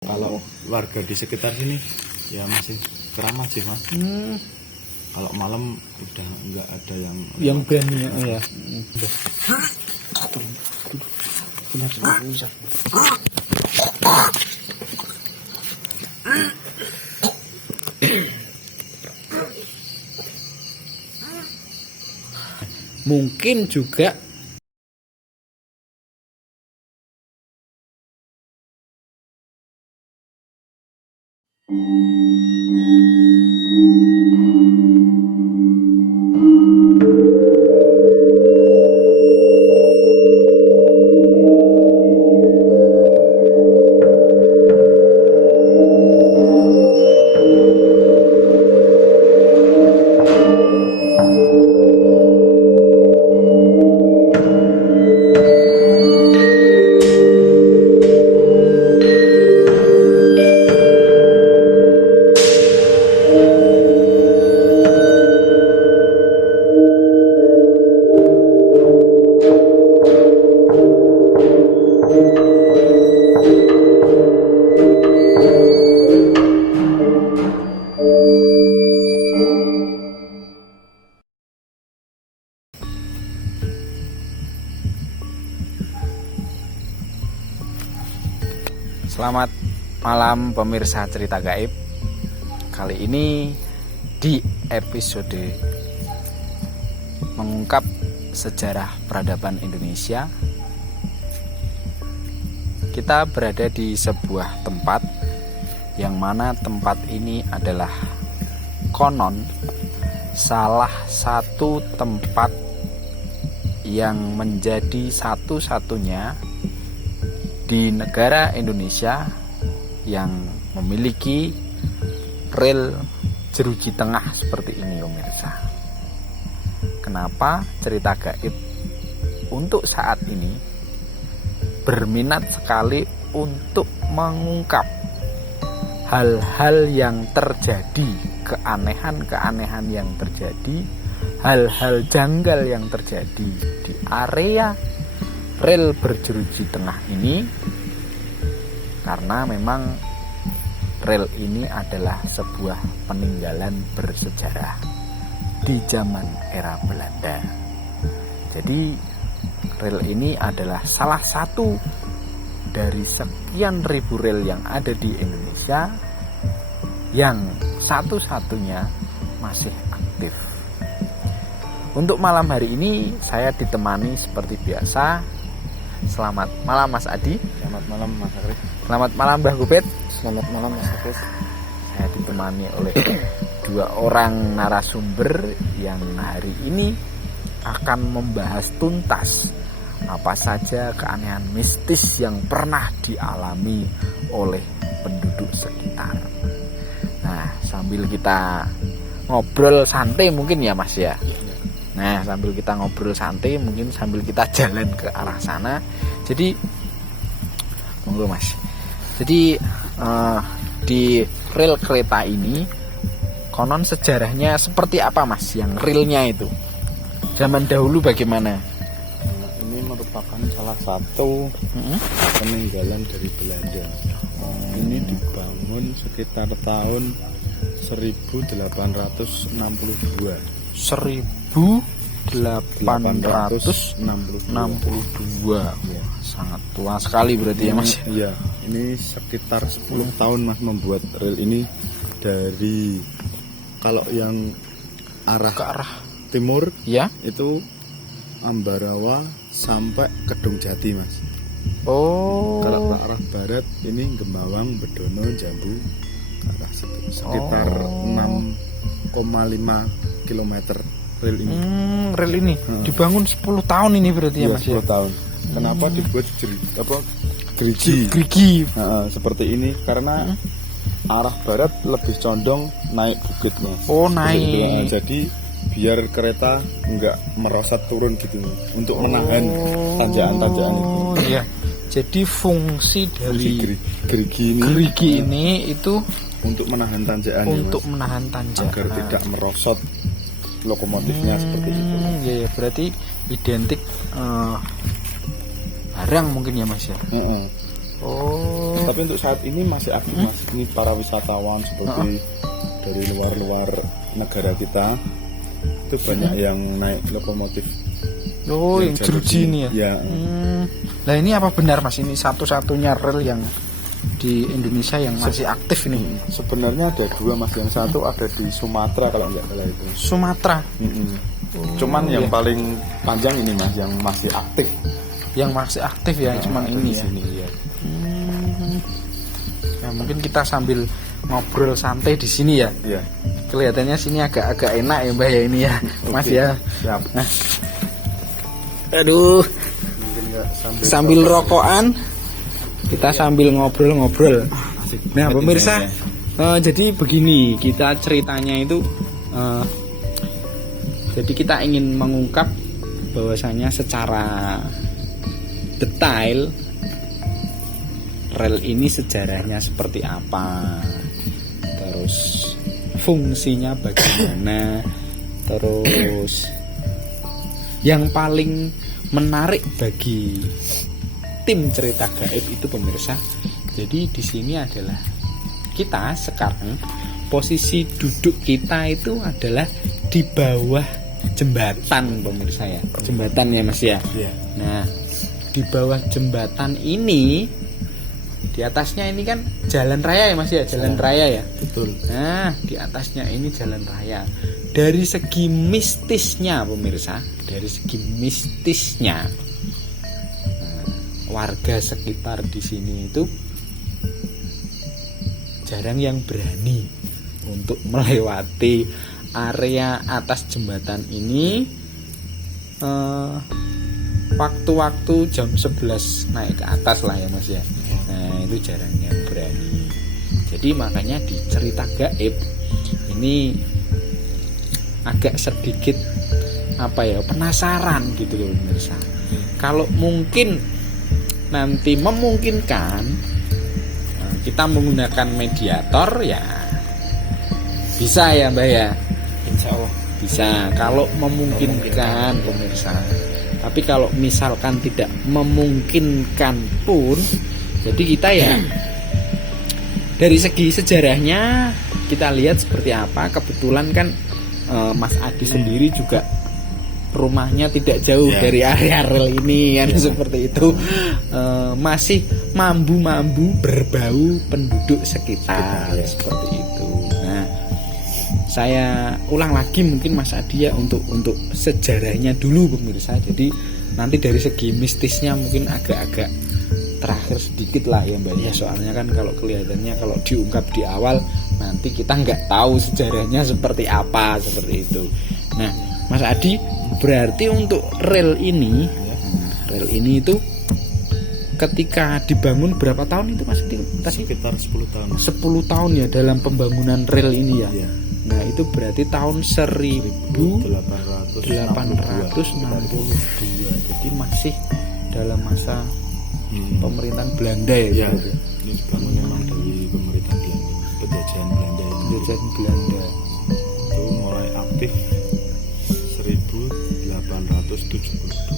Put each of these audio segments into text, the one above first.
Kalau warga di sekitar sini ya masih keramat sih mas. Kalau malam udah nggak ada yang berani ya. Mungkin juga Selamat malam pemirsa cerita gaib. Kali ini di episode mengungkap sejarah peradaban Indonesia, kita berada di sebuah tempat yang mana tempat ini adalah konon salah satu tempat yang menjadi satu-satunya di negara Indonesia yang memiliki rel jeruji tengah seperti ini pemirsa. Kenapa cerita gaib untuk saat ini berminat sekali untuk mengungkap hal-hal yang terjadi, keanehan-keanehan yang terjadi, hal-hal janggal yang terjadi di area rel berjeruji tengah ini, karena memang rel ini adalah sebuah peninggalan bersejarah di zaman era Belanda. Jadi rel ini adalah salah satu dari sekian ribu rel yang ada di Indonesia yang satu-satunya masih aktif. Untuk malam hari ini saya ditemani seperti biasa. Selamat malam Mas Adi. Selamat malam Mas Akris. Selamat malam Mbah Gupet. Selamat malam Mas Akris. Saya ditemani oleh dua orang narasumber yang hari ini akan membahas tuntas apa saja keanehan mistis yang pernah dialami oleh penduduk sekitar. Nah, sambil kita ngobrol santai mungkin ya Mas ya. Nah, sambil kita ngobrol santai, mungkin sambil kita jalan ke arah sana. Jadi, monggo Mas. Jadi di rel kereta ini, konon sejarahnya seperti apa Mas? Yang relnya itu, zaman dahulu bagaimana? Ini merupakan salah satu peninggalan dari Belanda. Ini dibangun sekitar tahun 1862. 1862. Ya. Sangat tua sekali berarti ya Mas. Iya, ini sekitar 10 tahun Mas membuat rel ini. Dari kalau yang arah Ke arah timur ya. itu Ambarawa sampai Kedung Jati Mas. Oh. Kalau ke arah barat ini Gembawang, Bedono, Jambu, ke arah situ. Sekitar 6,5 kilometer rel ini. Rel ini dibangun 10 tahun ini berarti ya Mas 10 ya. tahun. Kenapa dibuat gerigi? Gerigi. Seperti ini karena arah barat lebih condong naik bukit Mas. Oh, naik. Jadi biar kereta enggak merosot turun gitu untuk menahan tanjakan-tanjakan itu. Oh iya. Jadi fungsi dari gerigi ini itu untuk menahan tanjakan, untuk Mas, menahan tanjakan agar tidak merosot lokomotifnya seperti itu. Ya, berarti identik barang mungkin ya Mas ya. Oh. Tapi untuk saat ini masih aktif Mas. Ini para wisatawan seperti dari luar-luar negara kita itu banyak yang naik lokomotif. Oh, yang jeruji ini ya. Ya. Nah, ini apa benar Mas ini satu-satunya rel yang di Indonesia yang masih aktif ini? Sebenarnya ada dua Mas, yang satu ada di Sumatera kalau nggak salah itu. Sumatera. Cuman yang paling panjang ini Mas, yang masih aktif. Yang masih aktif ya, cuman ini di ya. sini ya. Ya mungkin kita sambil ngobrol santai di sini ya. Iya. Kelihatannya sini agak-agak enak ya Mbak ya ini ya, Mas ya. Siap. Nah. Aduh. Mungkin nggak Sambil rokokan kita sambil ngobrol-ngobrol. Nah pemirsa, jadi begini kita ceritanya itu. Jadi kita ingin mengungkap bahwasanya secara detail rel ini sejarahnya seperti apa, terus fungsinya bagaimana, terus yang paling menarik bagi tim cerita gaib itu pemirsa. Jadi di sini adalah kita sekarang posisi duduk kita itu adalah di bawah jembatan pemirsa ya. Jembatan ya Mas ya. Iya. Nah, di bawah jembatan ini di atasnya ini kan jalan raya ya Mas ya, jalan raya ya. Betul. Nah, di atasnya ini jalan raya. Dari segi mistisnya pemirsa, dari segi mistisnya warga sekitar di sini itu jarang yang berani untuk melewati area atas jembatan ini waktu-waktu jam 11 naik ke atas lah ya Mas ya. Nah itu jarang yang berani. Jadi makanya di cerita gaib ini agak sedikit apa ya, penasaran gitu loh pemirsa. Kalau mungkin nanti memungkinkan kita menggunakan mediator ya bisa ya Mbak ya. Insya Allah bisa kalau memungkinkan pemirsa. Tapi kalau misalkan tidak memungkinkan pun, jadi kita ya dari segi sejarahnya kita lihat seperti apa. Kebetulan kan Mas Adi sendiri juga rumahnya tidak jauh dari area rel ini kan seperti itu. Masih mambu-mambu berbau penduduk sekitar seperti itu. Nah, saya ulang lagi mungkin Mas Adi ya untuk sejarahnya dulu pemirsa. Jadi nanti dari segi mistisnya mungkin agak-agak terakhir sedikit lah ya Mbak ya. Soalnya kan kalau kelihatannya kalau diungkap di awal nanti kita nggak tahu sejarahnya seperti apa, seperti itu. Nah Mas Adi, berarti untuk rel ini itu ketika dibangun berapa tahun itu Mas Adi? Sekitar 10 tahun. 10 tahun ya dalam pembangunan rel ini ya. Iya. Nah itu berarti tahun 1862. 1862. Jadi masih dalam masa pemerintahan Belanda ya. Iya. Ini dibangun memang dari pemerintah Belanda, penjajahan Belanda ini. Penjajahan Belanda. Itu mulai aktif 1872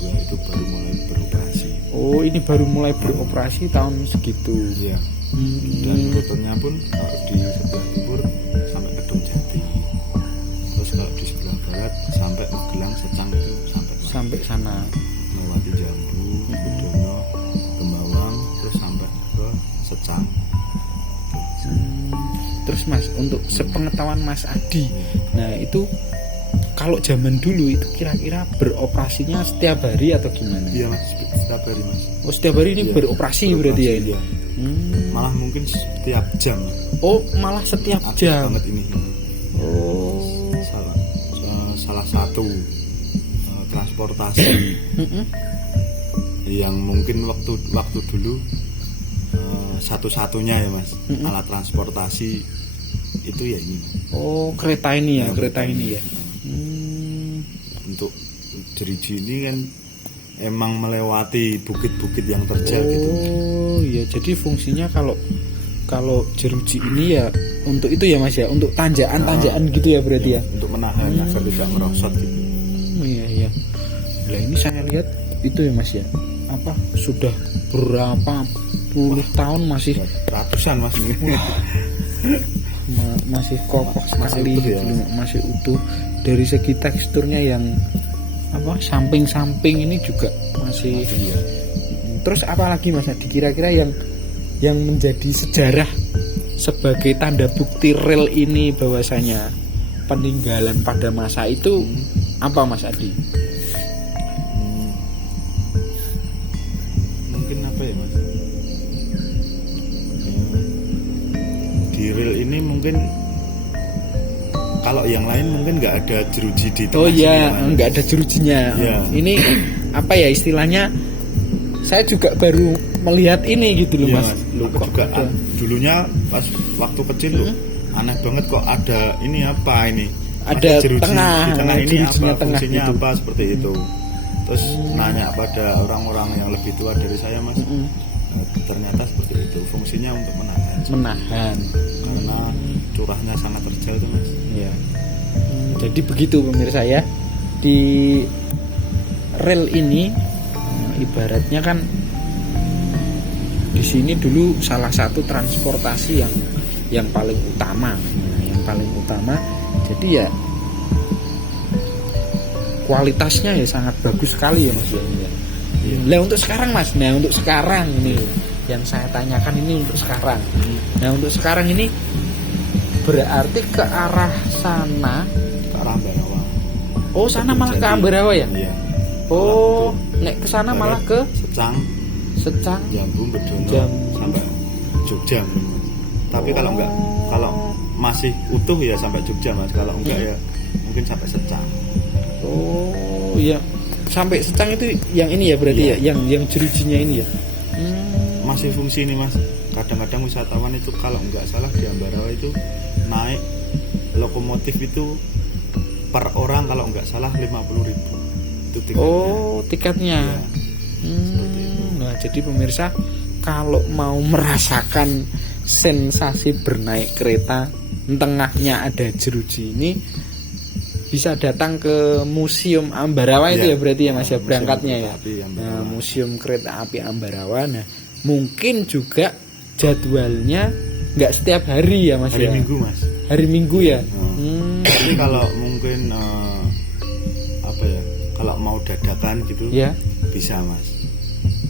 itu baru mulai beroperasi. Oh ini baru mulai beroperasi tahun segitu. Iya. Dan rutenya pun kalau di sebelah timur sampai Kedung Jati, terus kalau di sebelah barat sampai Magelang Secang itu sampai sana melewati Jambu, Kudono, Kembawang, terus sampai ke Secang. Terus Mas untuk sepengetahuan Mas Adi, nah itu kalau zaman dulu itu kira-kira beroperasinya setiap hari atau gimana? Iya Mas, setiap hari Mas. Oh setiap hari ini beroperasi berarti ya ini? Iya. Malah mungkin setiap jam. Oh malah setiap aktif jam banget ini. Oh salah satu transportasi yang mungkin waktu dulu satu-satunya ya Mas, alat transportasi itu ya ini. Oh kereta ini ya, kereta ini ya. Untuk Jeriji ini kan emang melewati bukit-bukit yang terjal gitu. Oh iya, jadi fungsinya kalau jeruji ini ya untuk itu ya Mas ya, untuk tanjakan gitu ya berarti ya. Untuk menahan agar tidak merosot gitu. Iya. Nah ini saya lihat itu ya Mas ya, apa sudah berapa 10 tahun masih ratusan mas ini. masih kokoh Masih sekali utuh ya, gitu, Mas? masih utuh. Dari segi teksturnya yang samping-samping ini juga masih. Iya. Terus apalagi Mas Adi kira-kira yang menjadi sejarah sebagai tanda bukti rel ini bahwasanya peninggalan pada masa itu apa Mas Adi? Mungkin apa ya mas? Di rel ini mungkin kalau yang lain mungkin nggak ada jeruji di tengah. Oh iya, sini, Mas. nggak ada jerujinya. Iya. Ini apa ya istilahnya? Saya juga baru melihat ini gitu loh Iya, Mas. Mas. Loh, Aku kok juga ada? dulunya pas waktu kecil loh aneh banget kok ada ini apa ini? Ada jeruji tengah, di tengah ini jerujinya apa tengah fungsinya gitu. apa seperti itu. Terus nanya pada orang-orang yang lebih tua dari saya mas. Nah, ternyata seperti itu fungsinya untuk Menahan. karena curahnya sangat terjal tuh mas. Ya. Jadi begitu pemirsa ya. Di rel ini ibaratnya kan di sini dulu salah satu transportasi yang paling utama. Nah, yang paling utama. Jadi ya kualitasnya ya sangat bagus sekali ya Mas ya. Iya. Nah untuk sekarang Mas, nah untuk sekarang ini yang saya tanyakan ini untuk sekarang. Nah untuk sekarang ini berarti ke arah sana. Ke arah Ambarawa. Oh sana malah ke Ambarawa ya? Iya. Oh nek ke sana malah ke Secang, Secang. Jambu, Bedono Jambu. sampai Jogja mas. Tapi kalau enggak, kalau masih utuh ya sampai Jogja mas. Kalau enggak ya mungkin sampai Secang. Oh iya sampai Secang itu yang ini ya berarti Iya. ya yang jerujinya ini ya. Masih fungsi ini mas. Kadang-kadang wisatawan itu kalau enggak salah di Ambarawa itu naik lokomotif itu per orang kalau enggak salah 50.000 itu tiketnya. Oh tiketnya. Iya. Seperti itu. Nah jadi pemirsa kalau mau merasakan sensasi bernaik kereta tengahnya ada jeruji ini bisa datang ke Museum Ambarawa itu Iya. ya berarti ya Mas ya Museum berangkatnya ya. Kereta Api Ambarawa. Nah, Museum Kereta Api Ambarawa. Nah mungkin juga jadwalnya nggak setiap hari ya Mas Hari ya. Minggu mas. Hari Minggu ya. Tapi kalau mungkin apa ya? Kalau mau dadakan gitu Ya. bisa mas.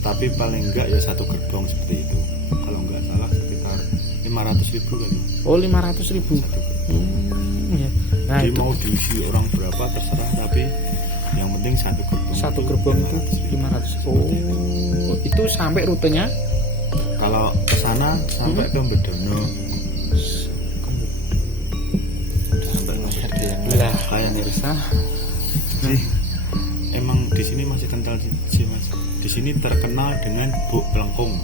Tapi paling enggak ya satu gerbong seperti itu. Kalau enggak salah sekitar 500.000 kan. Oh 500.000. Satu gerbong. Ya. Nah Jadi itu mau diisi orang berapa terserah tapi yang penting satu gerbong. satu gerbong itu 500. Oh itu sampai rutenya Kalau ke sana sampai ke Bedono. Sampai ke Bedono. lah Kayak pemirsa. Jadi emang di sini masih kental sih mas. Di sini terkenal dengan buk pelengkung.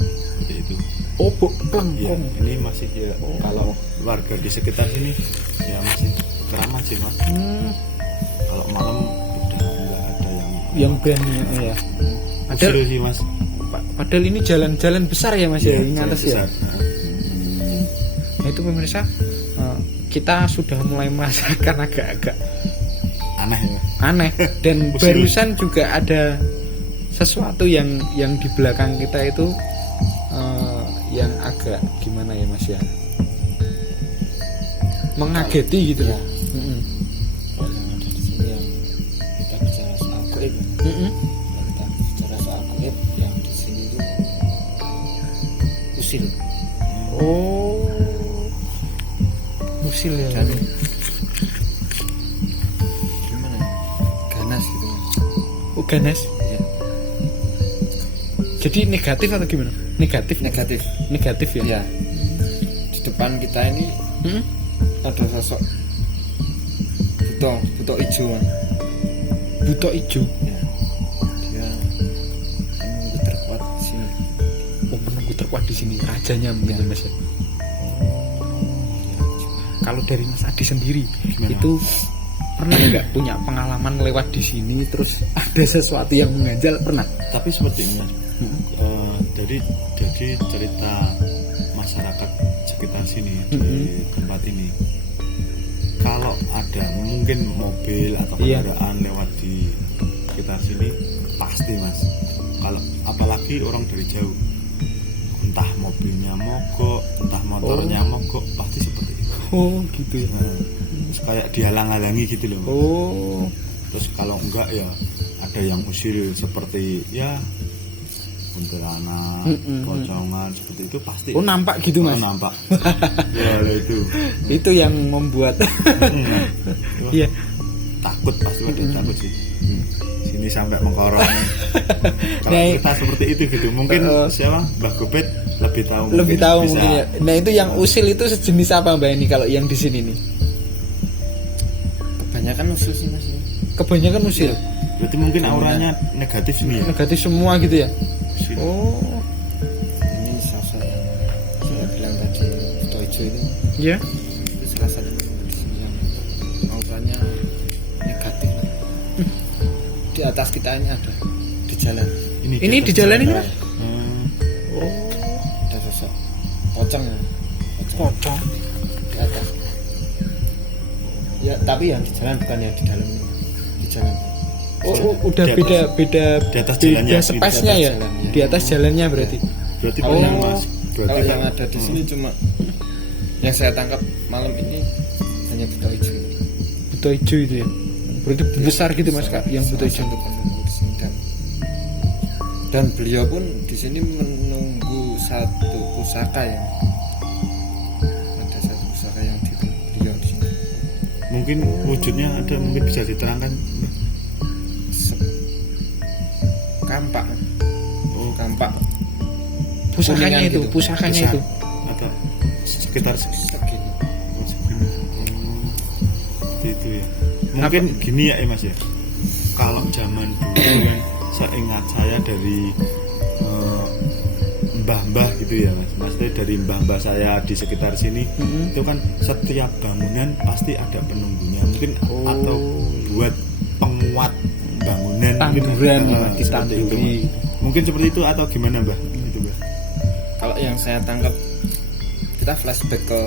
Seperti itu. Oh buk Ya, pelengkung. ini masih ya kalau warga di sekitar sini ya masih keramah sih mas. Kalau malam udah nggak ada Yang berani ya. usil sih mas. Padahal ini jalan-jalan besar ya Mas ya, Iya, ini jalan atas ya. besar. Nah, Nah itu pemirsa kita sudah mulai merasakan agak-agak aneh ya. aneh dan Usil. barusan juga ada sesuatu yang di belakang kita itu yang agak gimana ya Mas ya, mengageti gitu Ya. loh. Kalau yang ada di sini yang kita bicara soal goib, kita bicara soal goib yang di sini itu usil. Oh usil ya. Dan gimana? Ganas gitu. Oh ganas. Iya. Jadi negatif atau gimana? Negatif. Negatif. Ya. Ya. Di depan kita ini ada sosok buto hijau. Buto hijau. Ya. Dia menunggu terkuat di sini. Oh menunggu terkuat di sini rajanya mungkin ya. Mas ya. Kalau dari Mas Adi sendiri Gimana? itu pernah nggak punya pengalaman lewat di sini terus ada sesuatu yang mengganjal pernah? Tapi seperti ini mas. Jadi cerita masyarakat sekitar sini di tempat ini, kalau ada mungkin mobil atau Iya. kendaraan lewat di sekitar sini pasti mas. Kalau apalagi orang dari jauh entah mobilnya mogok, entah motornya mogok, pasti seperti itu. Oh gitu ya. Nah, terus kayak dihalang-halangi gitu loh. Oh Terus kalau enggak ya ada yang usil seperti ya kuntilanak, pocongan seperti itu pasti. oh nampak gitu Oh, mas. nampak. Ya itu. Itu yang membuat Wah, iya. takut pasti ada yang takut sih. Sini sampai mengkorong. Kalau Nah, kita seperti itu gitu, mungkin siapa Mbah Gopet lebih tahu. lebih tahu bisa. mungkin ya. Nah itu yang usil itu sejenis apa mbak ini kalau yang di sini nih? Kebanyakan usul sih mas. Kebanyakan usil. Berarti mungkin auranya negatif sini ya. Negatif semua gitu ya. Usil. Oh Ini sosok yang saya bilang tadi Toijo itu, ya. itu salah satu di sini yang auranya negatif lah. Di atas kita ini ada di jalan Ini di jalan ini mas. Hmm. Oh ada sosok pocong ya, pocong. di atas ya, tapi yang di jalan bukan yang di dalam ini, di jalan. Oh, udah Di atas- beda di atas jalannya, beda space-nya di ya. atas jalannya. Di atas jalannya berarti. Berarti Oh. benar Mas. Berarti Kalau kan yang ada di sini cuma yang saya tangkap malam ini hanya buta hijau. Buta hijau itu ya. Berarti besar gitu mas kak yang buta hijau. Satu penunggu di sini, dan beliau pun di sini menunggu satu pusaka ya. Ada satu pusaka yang di beliau di sini. mungkin wujudnya ada, mungkin bisa diterangkan. Kampak, Oh, kampak Pusakanya kuningan itu, gitu. pusakanya Besar. itu. atau sekitar segini. seperti itu ya. Mungkin gini ya Mas ya. Kalau zaman dulu kan seingat saya dari mbah-mbah gitu ya Mas. Maksudnya dari mbah-mbah saya di sekitar sini itu kan setiap bangunan pasti ada penunggunya. Mungkin atau buat penguat bangunan Tanduran, mungkin, ditanduri. seperti itu, Mas. Mungkin seperti itu atau gimana Mbah? Itu Mbah. Kalau yang saya tangkap, kita flashback ke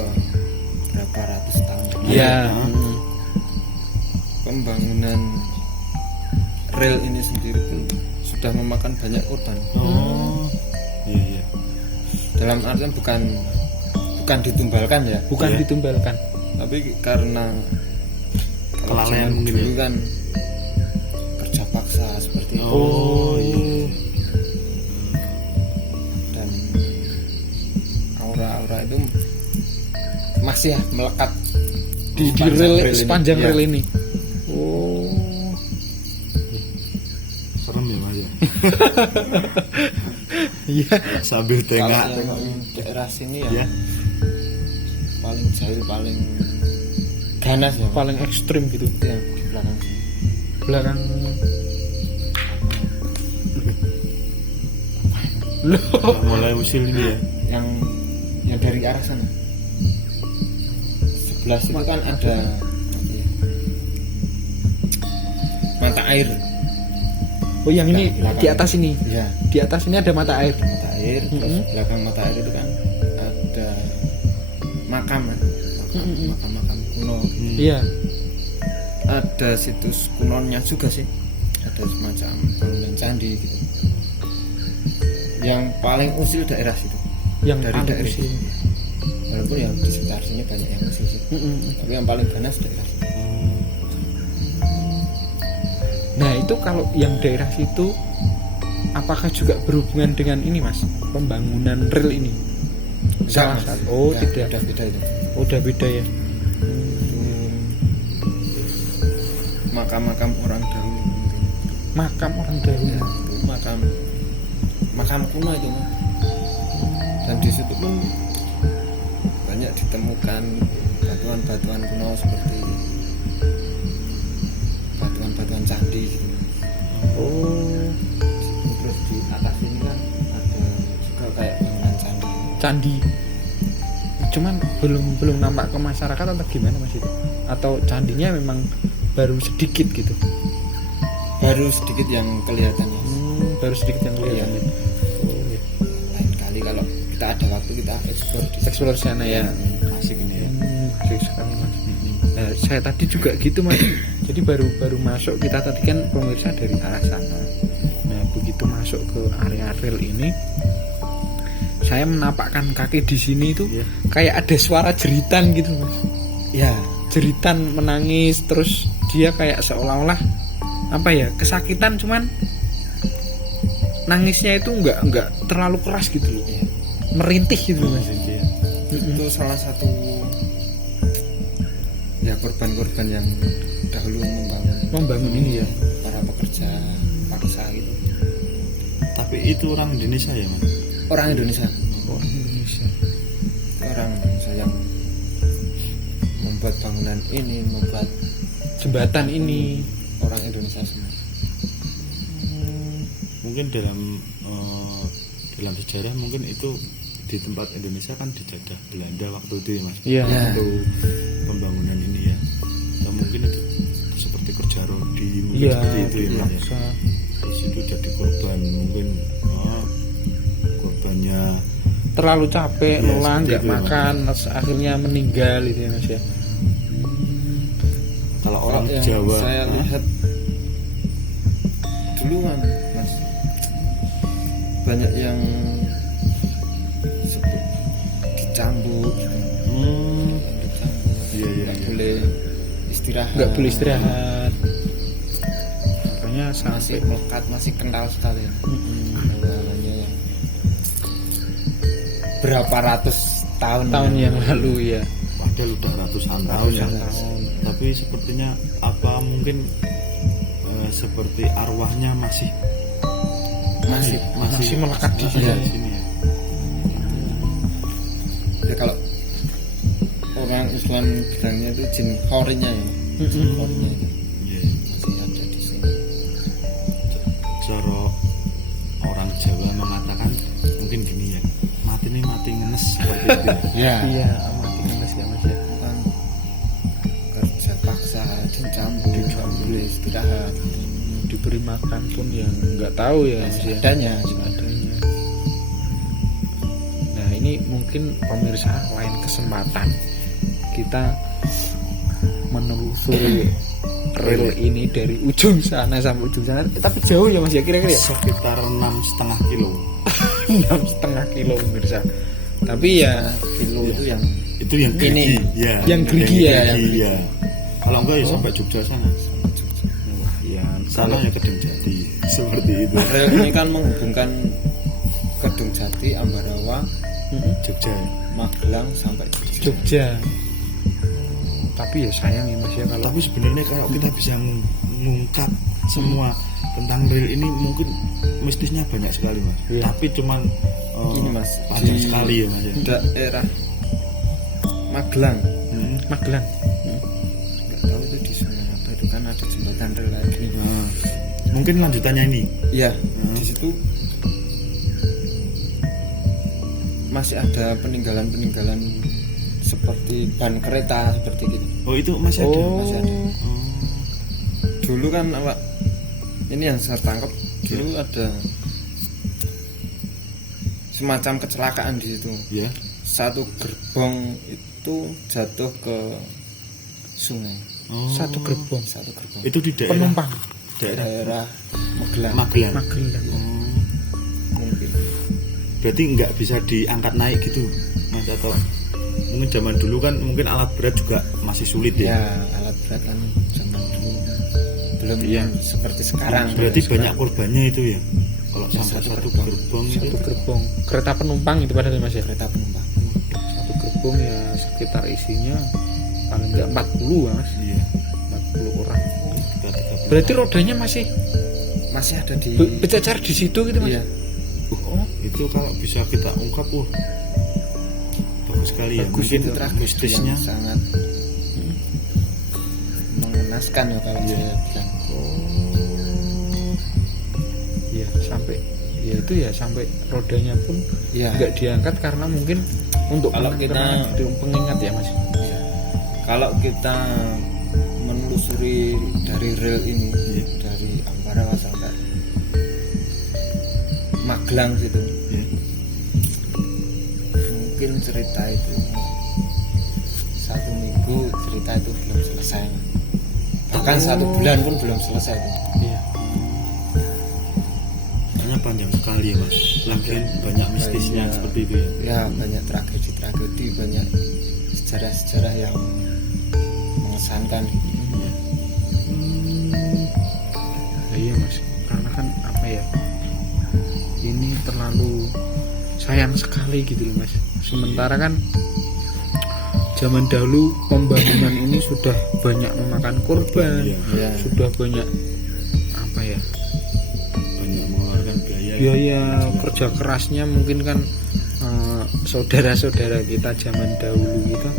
berapa ratus tahun yang lalu. Iya. Pembangunan rel ini sendiri pun sudah memakan banyak korban. Oh. Iya iya. Dalam artian bukan ditumbalkan ya, Bukan Iya. ditumbalkan. tapi karena kalau Kelalaian zaman mungkin dulu ya? kan kerja paksa seperti itu. Oh, iya. Dan aura-aura itu masih ya melekat Di sepanjang rel ini. sepanjang Iya. rel ini. Oh. Serem ya Mas ya. Iya. Sambil Kalau tengah. yang daerah sini ya, Ya. paling jahil, paling ganas ya, Paling ekstrim gitu. yang di belakang sini. Belakang. Loh. Mulai usil ini ya. yang dari arah sana sebelah situ kan ada apa ya, mata air Oh yang ini Belakang. di atas ini. ya, Di atas ini ada mata air. mata air. Terus belakang mata air itu kan ada makam kan, makam kuno. Iya. Ada situs kunonya juga sih, ada semacam bangunan candi gitu. Yang paling usil daerah situ, Yang dari paling daerah usil. itu. Walaupun yang di sekitar sini banyak yang usil sih, tapi yang paling ganas daerah situ. Nah itu kalau yang daerah situ apakah juga berhubungan dengan ini mas, pembangunan rel ini? Salah Mas. satu. Oh Ya, tidak. udah beda itu. Oh, udah beda ya. Makam-makam orang dahulu mungkin. Makam orang dahulu. Ya, itu makam kuno itu Mas. Dan di situ pun banyak ditemukan batuan-batuan kuno seperti batuan-batuan candi gitu. Oh, Terus di atas ini kan ada juga kayak bangunan candi. candi. Cuman belum nampak ke masyarakat atau gimana mas itu? Atau candinya memang baru sedikit gitu? Baru sedikit yang kelihatan ya. Baru sedikit yang kelihatan. Iya. Oh, iya. Lain kali kalau kita ada waktu kita explore di Explore sana ya. Asik ini ya. Asik sekali mas. Nah, saya tadi juga gitu mas. Jadi baru masuk, kita tadi kan pemirsa dari arah sana. Nah begitu masuk ke area rel ini, saya menapakkan kaki di sini itu Iya. kayak ada suara jeritan gitu Mas. Ya, Jeritan menangis terus dia kayak seolah-olah apa ya kesakitan cuman nangisnya itu nggak terlalu keras gitu loh, merintih gitu Mas. Iya. itu salah satu ya korban-korban yang dahulu Membangun ini ya. para pekerja paksa gitu. Tapi itu orang Indonesia ya mas. Orang Indonesia, Oh, Indonesia. orang Indonesia yang membuat bangunan ini, membuat Jembatan ini. orang Indonesia semua. Mungkin dalam sejarah mungkin itu di tempat Indonesia kan dijajah Belanda waktu itu ya mas. Iya. Ya. Waktu pembangunan ini ya. Atau mungkin itu seperti kerja rodi mungkin Iya. seperti itu ya mas. Ya. Bisa. Terus itu jadi korban mungkin korbannya Terlalu capek, Iya, lelah, seperti nggak itu ya, Mas. makan, terus akhirnya meninggal gitu ya Mas ya. kalau orang yang Jawa saya lihat dulu kan mas, banyak yang sebut dicambuk gitu. Dicambuk, Iya, iya, nggak iya. boleh istirahat, Nggak boleh istirahat. Makanya masih sampai melekat, masih kental sekali hal-halnya yang berapa ratus tahun yang lalu ya. padahal udah ratusan tahun ya. Tahun. Tapi sepertinya apa mungkin seperti arwahnya masih Masih melekat di masih sini. sini ya. ya. Kalau orang Islam bilangnya itu jin khorinya ya, jin khorinya itu Iya. masih ada di sini. Cara orang Jawa mengatakan mungkin gini ya, mati nih mati ngenes seperti itu ya. Ya, Iya, mati ngenes ya Mas ya. kan kerja paksa, dicambuk, nggak boleh istirahat, Diberi makan pun yang nggak tahu ya Mas ya. seadanya. Seadanya. Nah ini mungkin pemirsa lain kesempatan kita menelusuri rel ini dari ujung sana sampai ujung sana. Tapi jauh ya Mas ya kira-kira ya. Sekitar 6,5 kilo. 6,5 kilo pemirsa. Tapi ya Kilo itu yang Itu yang gerigi Ini. ya. Yang gerigi ya, gerigi, ya. Kalau enggak ya sampai Jogja sana. sama Jogja. Wah, ya sana ya Kedung Jati seperti itu. Rel ini kan menghubungkan Kedung Jati, Ambarawa, Jogja. Magelang sampai Jogja. Jogja. Tapi ya sayang ya Mas ya kalau Tapi sebenarnya kalau kita bisa mengungkap semua tentang rel ini mungkin mistisnya banyak sekali mas. Iya. Tapi cuman Ini mas, panjang di sekali ya mas ya. daerah Magelang, Magelang. nggak tahu itu di sana apa itu kan ada jembatan rel lagi. Nah, mungkin lanjutannya ini. Iya, di situ masih ada peninggalan-peninggalan seperti ban kereta seperti gitu. Oh itu masih ada. Oh. Masih ada. Oh. Dulu kan awak ini yang saya tangkap dulu ada semacam kecelakaan di situ. Ya. Satu gerbong itu jatuh ke sungai. Oh. Satu gerbong. Satu gerbong. Itu di daerah Penumpang Daerah Magelang Magelang. Magelang. Oh. mungkin. Berarti nggak bisa diangkat naik gitu mas, atau mungkin zaman dulu kan mungkin alat berat juga masih sulit ya. Ya alat berat kan zaman dulu belum Iya. yang seperti sekarang. Berarti Sekarang banyak korbannya itu ya. Kalau Ya, sampai satu satu gerbong. gerbong itu. Satu gerbong kereta penumpang itu padahal Mas ya. kereta penumpang. Satu gerbong ya sekitar isinya paling enggak 40 Mas. Iya. 40 orang. Kita 30. Berarti rodanya masih Masih ada di bercecar di situ gitu Mas. Iya. Oh, Itu kalau bisa kita ungkap, bagus sekali ya. Bagus Mungkin itu tragedi mistisnya. yang sangat mengenaskan ya kalau Iya. saya bilang. iya sampai ya itu ya sampai rodanya pun Iya. nggak diangkat karena mungkin untuk Kalau kenang-kenangan kita- gitu, pengingat ya Mas. Iya. Kalau kita menelusuri dari rel ini dari Ambarawa sampai Magelang situ, Ya. mungkin cerita itu 1 minggu cerita itu belum selesai, bahkan 1 bulan pun belum selesai itu. Iya. Karena panjang sekali ya mas. lagian banyak mistisnya Banyak. seperti itu ya. Ya banyak tragedi-tragedi, banyak sejarah-sejarah yang mengesankan. Ya, iya mas, karena kan apa ya, ini terlalu sayang sekali gitu loh mas. Sementara kan zaman dahulu pembangunan ini sudah banyak memakan korban, Iya. Ya, sudah banyak apa ya, Banyak mengeluarkan biaya. biaya kerja kerasnya mungkin kan saudara-saudara kita zaman dahulu gitu,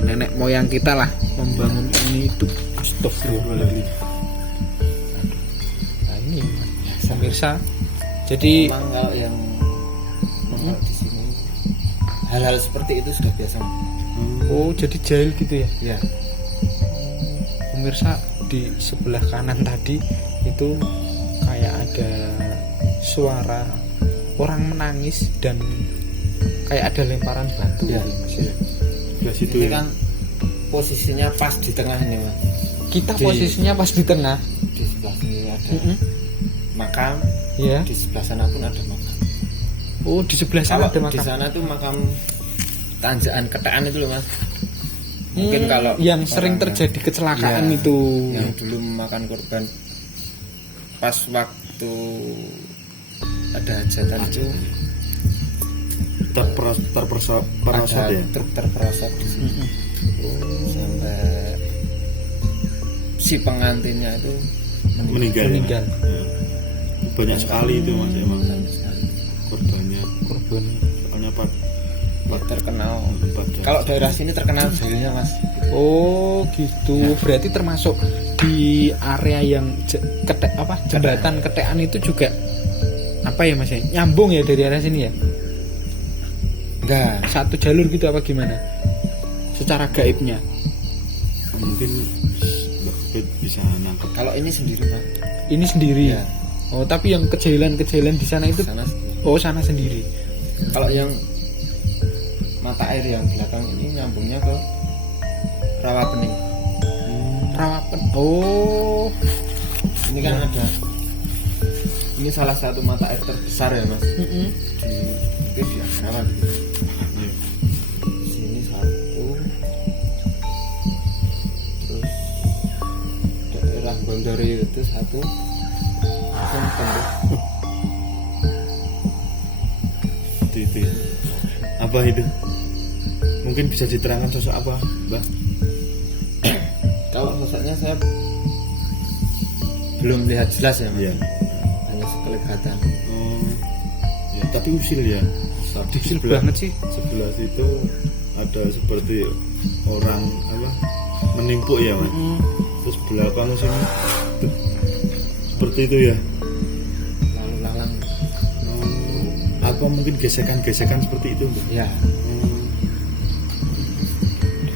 nenek moyang kita lah membangun ini itu. Astagfirullahaladzim. Nah ini pemirsa, jadi memang kalau yang kalau di sini hal-hal seperti itu sudah biasa. oh jadi jahil gitu ya. Ya, Pemirsa, di sebelah kanan tadi itu kayak ada suara orang menangis dan kayak ada lemparan batu. Ya. gitu, Mas, ya. Sebelah situ ini ya. kan posisinya pas di tengah ini mas. Kita Di- posisinya pas di tengah. Di sebelah sini ada Mm-mm. makam, Ya. di sebelah sana pun ada makam. Oh di sebelah sana Kalau ada di makam. sana tuh makam tanjakan ketekan itu loh mas. Mungkin kalau yang sering orang terjadi kecelakaan Iya. itu. yang dulu memakan korban pas waktu ada hajatan itu terperosot ada ya. truk terperosot di sini. Sampai si pengantinnya itu Meninggal. Meninggal. Ya. Banyak sekali itu mas emang Banyak sekali. korbannya. Korban. Soalnya Terkenal. pada Kalau daerah sini terkenal jahilnya mas. Oh gitu. Berarti termasuk di area yang jembatan ketekan itu juga apa ya mas ya? Nyambung ya dari arah sini ya? Enggak. Satu jalur gitu apa gimana? Secara gaibnya. mungkin Mbak Fit bisa nangkep. Kalau ini sendiri pak. Ini sendiri. Ya. Oh tapi yang kejailan-kejailan di sana itu Sana sendiri. oh sana sendiri. Kalau yang mata air yang belakang ini nyambungnya ke rawa bening. Rawapen. Oh. Ini kan ada. Ini salah satu mata air terbesar ya mas. Mm-mm. Di mungkin di asrama gitu. Iya. Sini satu. Terus daerah Bondori itu satu. Langsung tembus. Itu ya. Apa itu? Mungkin bisa diterangkan sosok apa, Mbak? Kalau sosoknya saya belum lihat jelas ya mas. Iya. Hanya sekelibatan. Oh, ya, tapi usil ya. Tapi Usil banget sih. Sebelah situ ada seperti orang apa? Menimpuk ya, Mas. Terus belakang sini tuh, seperti itu ya. Lalu lalang. Oh, apa mungkin gesekan-gesekan seperti itu, Mbak? Ya.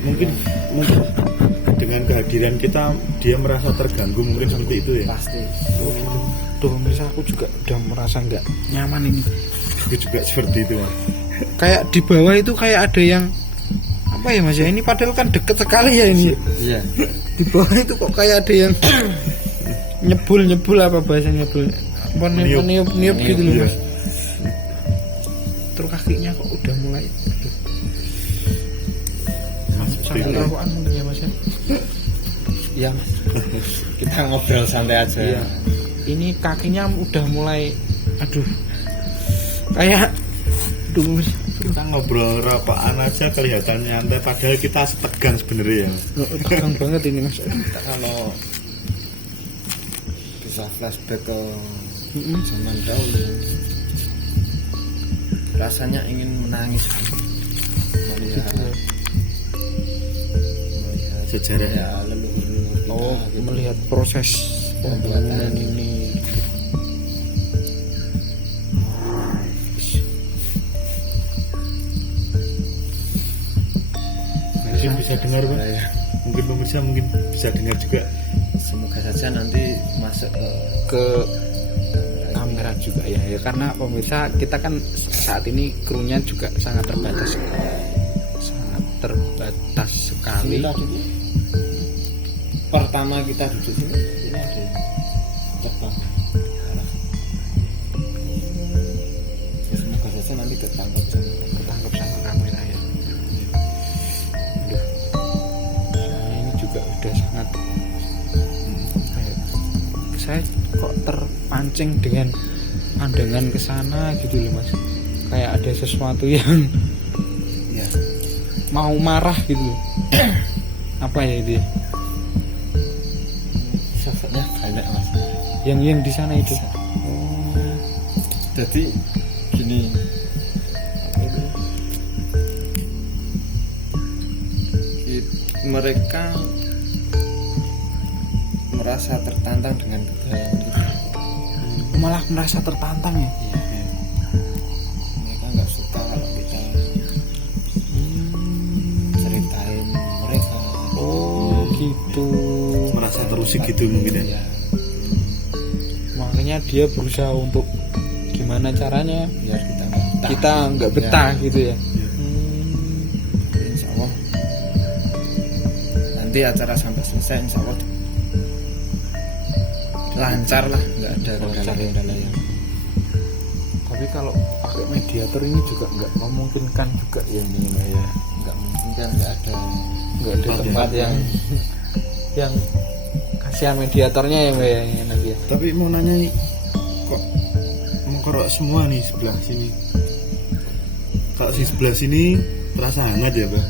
Mungkin dengan kehadiran kita dia merasa terganggu mungkin seperti itu ya. Pasti. Oh gitu. Tuh pemirsa aku juga udah merasa nggak nyaman ini. Aku juga seperti itu, Mas. Kayak di bawah itu kayak ada yang apa ya mas ya, ini padahal kan deket sekali ya ini. Iya. Di bawah itu kok kayak ada yang nyebul apa bahasa nyebul apa Niup. niup gitu loh Iya. mas. Terus kakinya kok udah mulai sampai Seperti itu. rokokan mungkin ya mas ya. Iya mas. Kita ngobrol santai aja. Iya. Ini kakinya udah mulai aduh kayak aduh Kita ngobrol rapaan aja kelihatan nyantai padahal kita tegang sebenarnya ya. tegang banget ini mas. Kita kalau bisa flashback ke zaman dahulu, rasanya ingin menangis melihat Sejarah ya leluhur kita Oh gitu. melihat proses pembangunan ini. mungkin bisa dengar, Pak. Ya, Mungkin pemirsa mungkin bisa dengar juga. semoga saja nanti masuk Ke kamera juga ya, karena pemirsa kita kan saat ini krunya juga sangat terbatas sekali. Ini tadi tuh, pertama kita duduk sini ini ada yang terbang. saja nanti ketangkap sama kamera ya. Aduh. Saya ini juga udah sangat apa ya, saya kok terpancing dengan pandangan ke sana gitu loh Mas. Kayak ada sesuatu yang ya. mau marah gitu loh. Apa ya itu? Sosoknya banyak Mas. Yang di sana itu. Jadi gini, mereka merasa tertantang dengan kebudayaan kita. Malah merasa tertantang ya. Iya. Mereka nggak suka kalau kita ceritain mereka. Oh gitu. Merasa terusik gitu mungkin ya. Ya, Makanya dia berusaha untuk gimana caranya biar kita nggak betah. kita nggak betah gitu ya. Insya Allah nanti acara sampai selesai Insya Allah lancar lah, nggak ada kendala-kendala yang. Tapi kalau pakai mediator ini juga nggak memungkinkan juga ya ini Mbak ya. Nggak mungkin kan, nggak ada Tempat yang kasihan mediatornya ya Mbak ya nanti ya. Tapi mau nanya nih, kok mengkorok semua nih sebelah sini? Kalau di sebelah sini terasa hangat ya, Pak?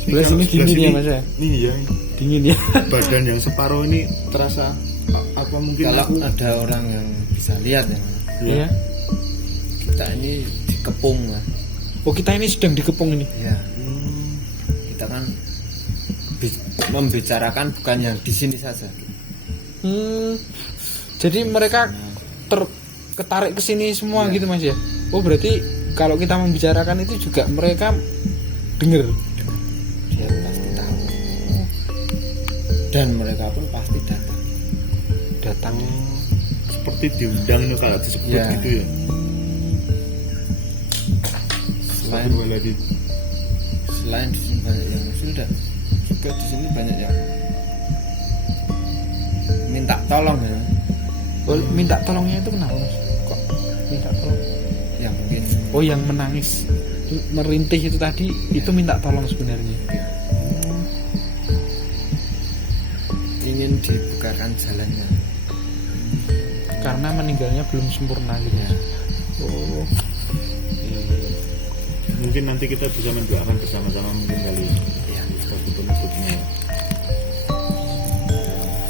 Sebelah sini dingin ya Mas ya. Nih ya, Dingin ya. badan yang separuh ini terasa apa mungkin kalau aku ada orang yang bisa lihat ya, Iya. kita ini dikepung lah Oh kita ini sedang dikepung ini. ya. Kita kan membicarakan bukan yang di sini saja. Jadi mereka ketarik ke sini semua gitu Mas ya. Oh berarti kalau kita membicarakan itu juga mereka dengar. Dia pasti tahu dan mereka pun pasti datang. seperti diundang nih kalau disebut Ya. gitu ya. Selain di sini banyak yang sudah juga di sini banyak yang minta tolong ya. Oh, minta tolongnya itu kenapa Mas? Kok minta tolong? Ya mungkin Oh yang menangis merintih itu tadi itu minta tolong sebenarnya. ingin dibukakan jalannya. Karena meninggalnya belum sempurna gitu ya. Oh. Mungkin nanti kita bisa mendoakan bersama-sama mungkin kali ya sebagai penutupnya.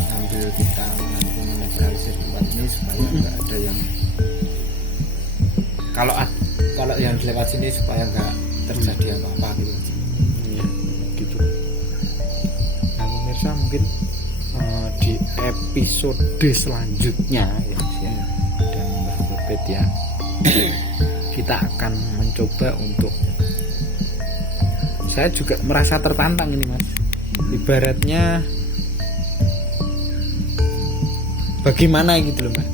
Sambil kita nanti menetralisir tempat ini supaya nggak ada yang kalau yang lewat sini supaya nggak terjadi apa-apa gitu. Ya, gitu. Nah, pemirsa mungkin di episode selanjutnya ya, Mas, ya dan Mbak Bebet ya kita akan mencoba untuk, saya juga merasa tertantang ini Mas, ibaratnya bagaimana gitu loh Mbak,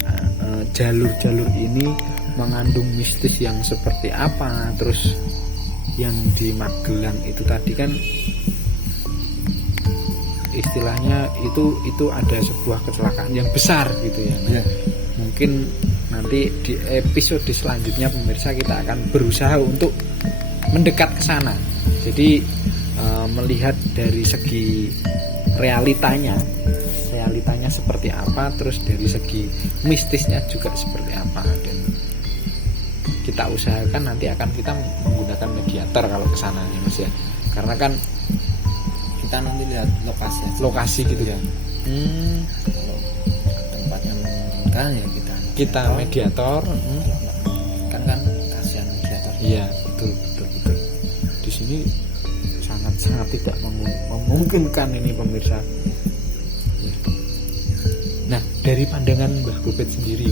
jalur-jalur ini mengandung mistis yang seperti apa. Terus yang di Magelang itu tadi kan istilahnya itu ada sebuah kecelakaan yang besar gitu ya. Nah, mungkin nanti di episode selanjutnya pemirsa kita akan berusaha untuk mendekat ke sana. Jadi melihat dari segi realitanya seperti apa, terus dari segi mistisnya juga seperti apa, dan kita usahakan nanti akan kita menggunakan mediator kalau ke sana ya Mas ya. Karena kan Kita nanti lihat lokasi gitu ya. Kalau tempatnya memungkinkan ya Kita mediator. Kan kasihan mediator. Iya, betul. Di sini sangat tidak memungkinkan ini pemirsa. Ya. Nah, dari pandangan Mbah Gopet sendiri,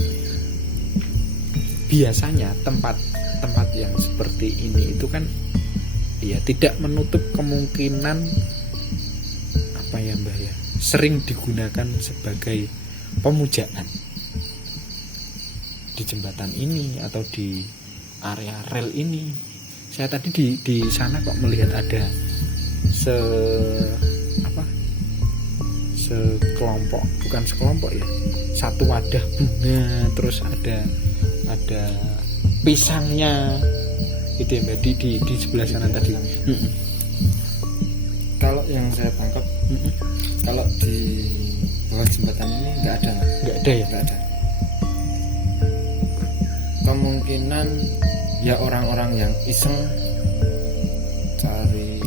biasanya tempat yang seperti ini itu kan ya tidak menutup kemungkinan apa ya Mbah ya, sering digunakan sebagai pemujaan di jembatan ini atau di area rel ini. Saya tadi di sana kok melihat ada satu wadah bunga, terus ada pisangnya itu ya Mbak, di sebelah sana tadi. Kalau yang saya tangkap, kalau di bawah jembatan ini nggak ada, Mas. Nggak ada ya? Nggak ada. Kemungkinan ya orang-orang yang iseng cari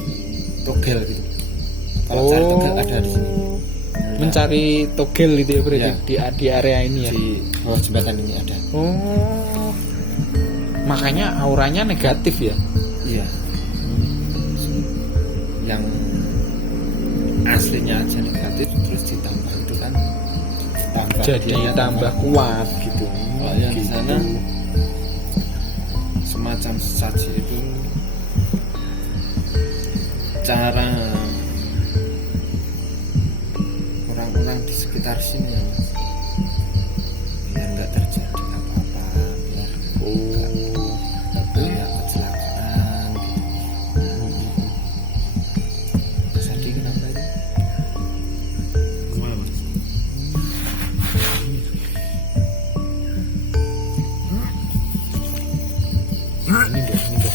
togel gitu. Kalau cari togel ada di sini. Mencari togel gitu ya berarti Ya. di area ini ya. Di bawah jembatan ini ada. Oh, makanya auranya negatif ya? Iya. Yang aslinya aja negatif, terus ditambah itu kan Jadi dia tambah kuat gitu. Kalau yang di sana semacam sesaji itu cara orang-orang di sekitar sini ya, Mas. Biar nggak terjadi apa-apa, biar nggak banyak kecelakaan gitu. Bisa dingin apa itu? Gimana Mas? Ini enggak.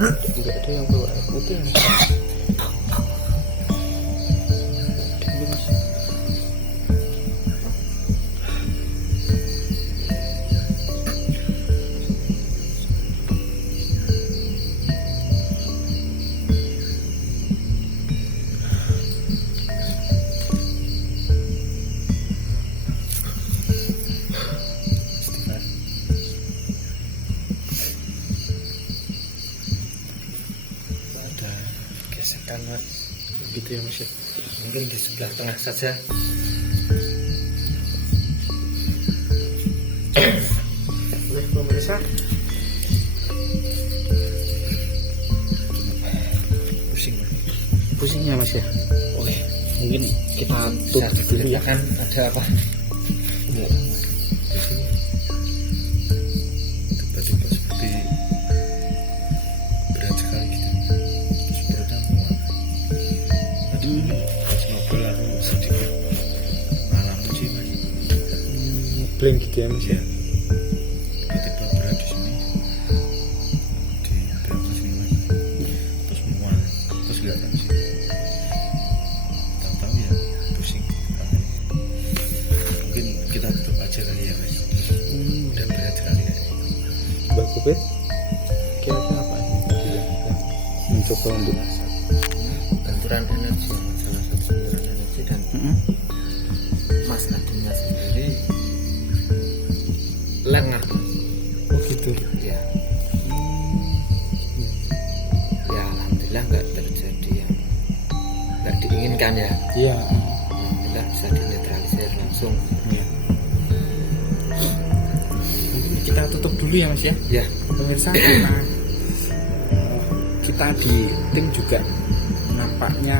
Enggak ada yang bawa air putih. Ada gesekan, Mas. Gitu ya Mas ya. Mungkin di sebelah tengah saja. Oleh pemirsa, Pusing, Mas. pusingnya Mas ya. Oke, mungkin kita Bisa tutup dulu ya. diceritakan ada apa? Enggak. Di sini tiba-tiba seperti berat sekali gitu. Terus perutnya mual. Tadi pas ngobrol aku sedikit ngalamin sih Mas. Blank gitu ya Mas ya. Tiba-tiba berat di sini. Di belakang sini Mas. Terus mual. Terus nggak tahu sih. Tahu-tahu ya pusing. Mungkin kita tutup aja kali ya Mas. Udah berat sekali ya. Mbak Kupit, kira-kira apa yang tadi yang kita mencoba untuk Benturan energi, salah satu benturan energi, dan Mas Adinya sendiri lengah, Mas. oh gitu. Ya. Ya alhamdulillah nggak terjadi yang nggak diinginkan ya. Iya. Alhamdulillah bisa dinetralisir langsung. Iya. Mungkin kita tutup dulu ya Mas ya. Ya. Pemirsa, karena kita di tim juga nampaknya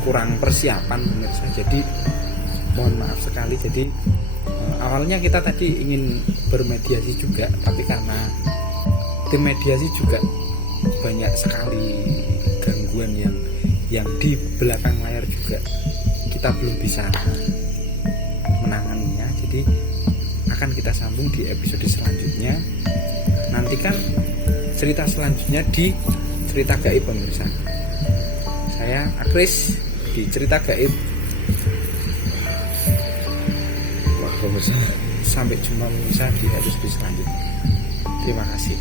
kurang persiapan pemirsa, jadi mohon maaf sekali. Jadi awalnya kita tadi ingin bermediasi juga, tapi karena tim mediasi juga banyak sekali gangguan yang di belakang layar juga kita belum bisa menanganinya. Jadi akan kita sambung di episode selanjutnya. Nantikan cerita selanjutnya di Cerita Gaib pemirsa. Saya Akris di Cerita Gaib. Wah, pemirsa. Sampai jumpa pemirsa di episode selanjutnya. Terima kasih.